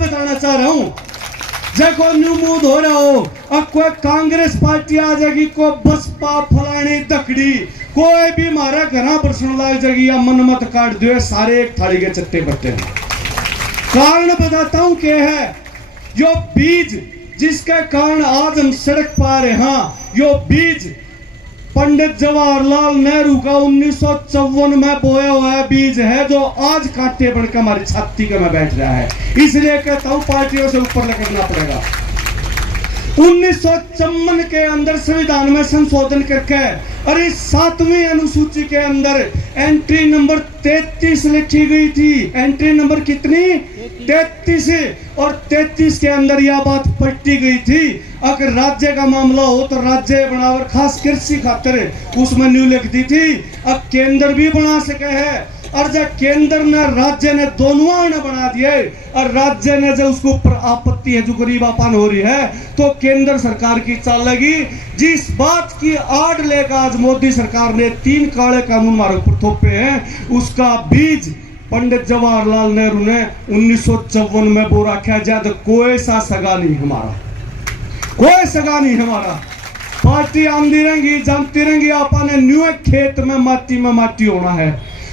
बताना चाह रहा हूं, देखो न्यू मूड हो रहा हो, अब कोई कांग्रेस पार्टी आ जाएगी, कोई बसपा फलानी दकड़ी, कोई भी हमारा घर बरसने लग जाएगी या मन मत काट दो, सारे एक थाली के चट्टे बट्टे हैं। कारण बताता हूं क्या है, यो बीज जिसके कारण आज हम सड़क पा रहे हैं, यो बीज पंडित जवाहरलाल नेहरू का 1954 में बोया हुआ है बीज है, जो आज कांटे बनकर हमारी छाती के में बैठ रहा है। इसलिए कहता हूं पार्टियों से ऊपर लेकर पड़ेगा। 1954 के अंदर संविधान में संशोधन करके और इस 7वीं अनुसूची के अंदर एंट्री नंबर 33 लिखी गई थी। एंट्री नंबर कितनी? 33। और 33 के अंदर यह बात पट्टी गई थी, अगर राज्य का मामला हो तो राज्य बनावर खास कृषि खातिर उसमें न्यू लिख दी थी। अब केंद्र भी बना सके है, और जब केंद्र ने राज्य ने दोनों ने बना दिए, और राज्य ने जब उसको ऊपर आपत्ति है जो गरीबापन हो रही है, तो केंद्र सरकार की चाल लगी। जिस बात की आड़ लेकर आज मोदी सरकार ने 3 काले कानून हमारे ऊपर थोपे हैं, उसका बीज पंडित जवाहरलाल नेहरू ने 1954 में बो रखा। जब कोई सा सगा नहीं हमारा, कोई सगा नहीं हमारा। पार्टी आंदी रहेंगी जानती रहेंगी, आपने न्यू खेत में माटी होना है।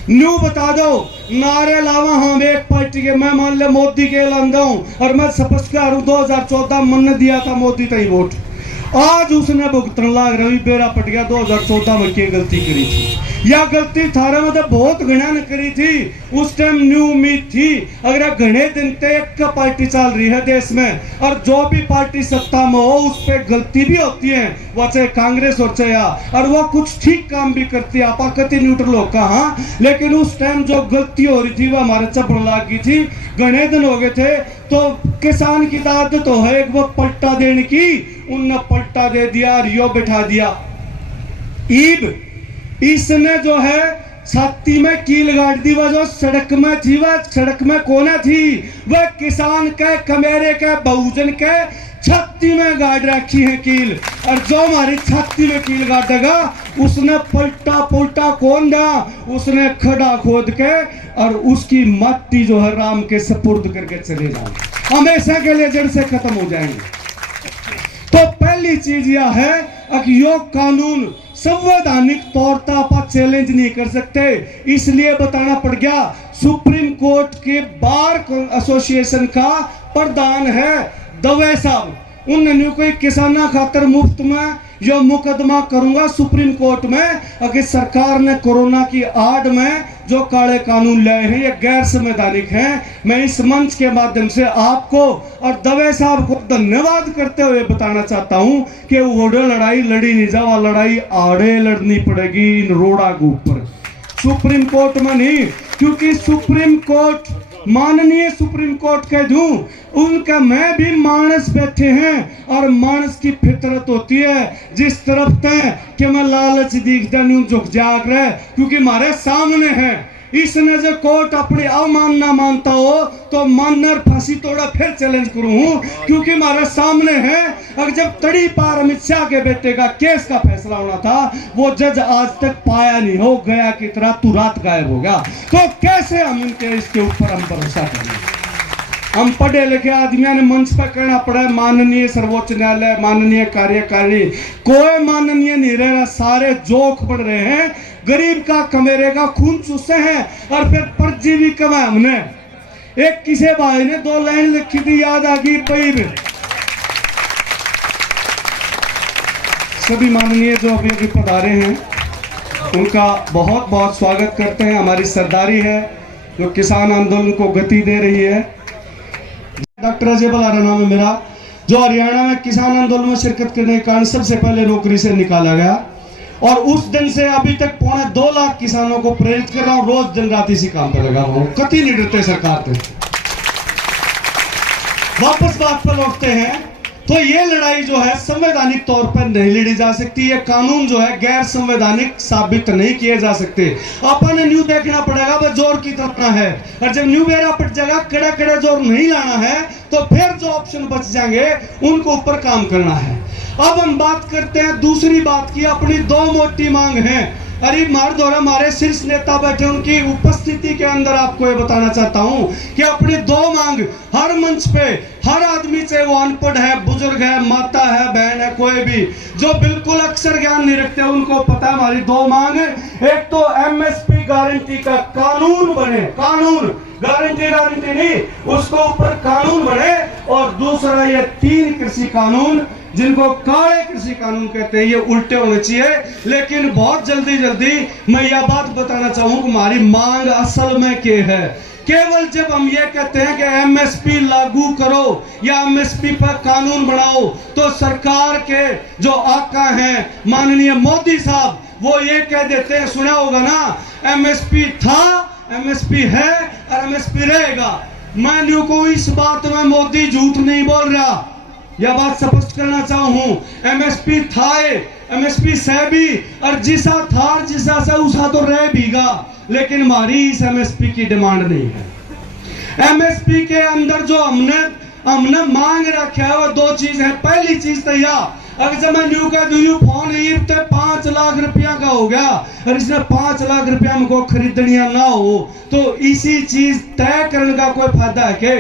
न्यू बता दो, नारे लावा हम एक पार्टी के, मैं मान ले मोदी के लांदा हूं, और मैं स्पष्ट हूं 2014 मन दिया था मोदी तई वोट, आज उसने भुगतन लाग रही बेरा पट गया। 2014 में क्या गलती करी थी, या गलती थारे में तो बहुत घना ने करी थी। उस टाइम न्यू उम्मीद थी, अगर घने दिन तक एक पार्टी चल रही है देश में, और जो भी पार्टी सत्ता में हो उस पर गलती भी होती है, वो चाहे कांग्रेस हो चाहे, और वो कुछ ठीक काम भी करती है, आपा कति न्यूट्रल होगा। हाँ, लेकिन उस टाइम जो गलती हो रही थी वो हमारे चपड़ लाग गई थी। घने दिन हो गए थे, तो किसान की आदत तो है एक वो पलटा देने की, उनने पलटा दे दिया, रियो बैठा दिया। ईब इसने जो है छाती में कील गाड़ दी, वह जो सड़क में थी, वह सड़क में कोना थी, वह किसान के कमेरे के बहुजन के छाती में गाड़ रखी है कील। और जो हमारी छाती में कील गाड़ेगा उसने पलटा पुलटा कौन दा, उसने खड़ा खोद के और उसकी मट्टी जो है राम के सपुर्द करके चले जाए, हमेशा के लिए जड़ से खत्म हो जाएंगे। तो पहली चीज यह है कि यो कानून संवैधानिक तौर पर आप चैलेंज नहीं कर सकते, इसलिए बताना पड़ गया। सुप्रीम कोर्ट के बार एसोसिएशन का प्रधान है दवे साहब, उन्होंने कोई किसाना खातर मुफ्त में जो मुकदमा करूंगा सुप्रीम कोर्ट में, अगर सरकार ने कोरोना की आड़ में जो काले कानून लाए हैं ये गैर संवैधानिक हैं। मैं इस मंच के माध्यम से आपको और दवे साहब को धन्यवाद करते हुए बताना चाहता हूं कि वो लड़ाई लड़ी नहीं जावा, लड़ाई आड़े लड़नी पड़ेगी इन रोड़ा के ऊपर, सुप्रीम कोर्ट में नहीं। क्योंकि सुप्रीम कोर्ट, माननीय सुप्रीम कोर्ट कह दूं, उनका मैं भी मानस बैठे हैं, और मानस की फितरत होती है जिस तरफ तय कि मैं लालच दिखता नहीं झुक जाग रहा है, क्योंकि हमारे सामने है। इसने जो कोर्ट अपनी अवमानना मानता हो तो मानर फांसी तोड़ा फिर चैलेंज करूं, क्योंकि हमारे सामने है। अगर जब तड़ी पार अमित शाह के बेटे का केस का फैसला होना था, वो जज आज तक पाया नहीं, हो गया की तरह तुरंत गायब हो गया। तो कैसे हम इनके इसके ऊपर हम भरोसा करें? हम पढ़े लिखे आदमियों ने मंच पर कहना पड़ा है माननीय सर्वोच्च न्यायालय, माननीय कार्यकारिणी, कोई माननीय नहीं रह रहा, सारे जोक पड़ रहे हैं। गरीब का कमेरे का खून चूसे हैं, और फिर परजीवी कमाया हमने। एक किसी भाई ने 2 लाइन लिखी थी, याद आ गई पैब। सभी माननीय जो अभी पधारे हैं उनका बहुत बहुत स्वागत करते हैं। हमारी सरदारी है जो किसान आंदोलन को गति दे रही है। डॉक्टर अजय बलारा नाम है मेरा, जो हरियाणा में किसान आंदोलन में शिरकत करने के कारण सबसे पहले नौकरी से निकाला गया, और उस दिन से अभी तक 2.25 लाख किसानों को प्रेरित कर रहा हूं। रोज दिन रात इसी काम पर लगा हुआ हूं, कति नहीं डरते सरकार पे। वापस बात पर लौटते हैं, तो ये लड़ाई जो है संवैधानिक तौर पर नहीं लड़ी जा सकती। ये कानून जो है गैर संवैधानिक साबित नहीं किए जा सकते। अपन न्यू देखना पड़ेगा, वह जोर की तरफ है, और जब न्यू बेरा पट जाएगा, कड़ा कड़ा जोर नहीं लाना है, तो फिर जो ऑप्शन बच जाएंगे उनको ऊपर काम करना है। अब हम बात करते हैं दूसरी बात की। अपनी 2 मोटी मांग हैं। अरे मर्द और हमारे शीर्ष नेता बैठे, उनकी उपस्थिति के अंदर आपको ये बताना चाहता हूं कि अपनी दो मांग हर मंच पे हर आदमी, चाहे वो अनपढ़ है, बुजुर्ग है, माता है, बहन है, कोई भी जो बिल्कुल अक्षर ज्ञान नहीं रखते, उनको पता है हमारी दो मांग। एक तो एमएसपी गारंटी का कानून बने, कानून, गारंटी नहीं, उसको ऊपर कानून बने, और दूसरा ये 3 कृषि कानून जिनको काले कृषि कानून कहते हैं, ये उल्टे होने चाहिए। लेकिन बहुत जल्दी मैं यह बात बताना चाहूँ कि हमारी मांग असल में क्या है। केवल जब हम ये कहते हैं कि एमएसपी लागू करो या एमएसपी पर कानून बनाओ, तो सरकार के जो आका हैं माननीय मोदी साहब, वो ये कह देते हैं, सुना होगा ना, एमएसपी था, एमएसपी है और एमएसपी रहेगा। मैं न्यू को इस बात में मोदी झूठ नहीं बोल रहा, यह बात स्पष्ट करना चाहूं। एमएसपी था, एमएसपी से भी, और जिसा था जिसा से उसा तो रह भीगा, लेकिन हमारी इस एमएसपी की डिमांड नहीं है। एमएसपी के अंदर जो हमने मांग रखा है वो 2 चीज है। पहली चीज तो यह, अगर जब मैं न्यू का न्यू फोन तो 5 लाख रुपया का हो गया, और इसने 5 लाख रुपया में को खरीदनिया ना हो, तो इसी चीज तय करने का कोई फायदा है के?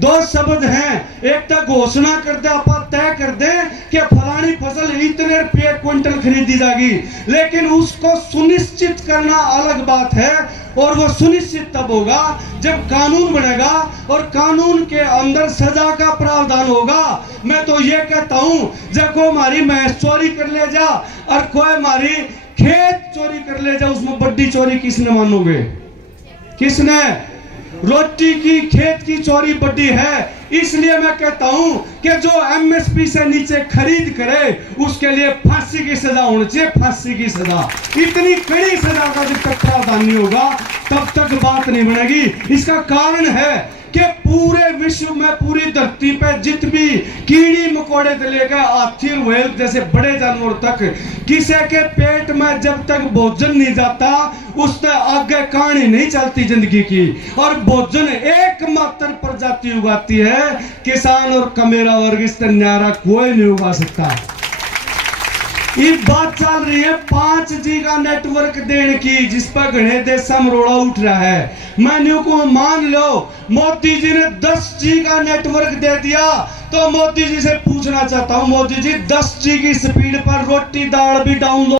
2 शब्द हैं, एक तो घोषणा कर दे, आप तय कर दे कि फलानी फसल इतने रुपये क्विंटल खरीदी जाएगी, लेकिन उसको सुनिश्चित करना अलग बात है। और वो सुनिश्चित तब होगा जब कानून बनेगा और कानून के अंदर सजा का प्रावधान होगा। मैं तो ये कहता हूं, जब कोई हमारी भैंस चोरी कर ले जा और कोई हमारी खेत चोरी कर ले जा, उसमें बड़ी चोरी किसने मानोगे? किसने? रोटी की, खेत की चोरी बड़ी है। इसलिए मैं कहता हूं कि जो एमएसपी से नीचे खरीद करे उसके लिए फांसी की सजा होनी चाहिए, फांसी की सजा। इतनी कड़ी सजा का जब तक प्रावधान नहीं होगा तब तक बात नहीं बनेगी। इसका कारण है कि पूरे विश्व में, पूरी धरती पे जितनी कीड़ी मकोड़े से लेकर हाथी व्हेल जैसे बड़े जानवर तक, किसी के पेट में जब तक भोजन नहीं जाता उससे आगे कहानी नहीं चलती जिंदगी की। और भोजन एकमात्र प्रजाति उगाती है, किसान और कमेरा वर्ग, इससे न्यारा कोई नहीं उगा सकता। ये बात चल रही है 5G का नेटवर्क देने की, जिस पर घने देश मरोड़ा उठ रहा है। मैं न्यू को मान लो मोदी जी ने 10G का नेटवर्क दे दिया, तो मोदी जी से पूछना चाहता हूं, मोदी जी 10G की स्पीड पर रोटी दाल भी डाउनलोड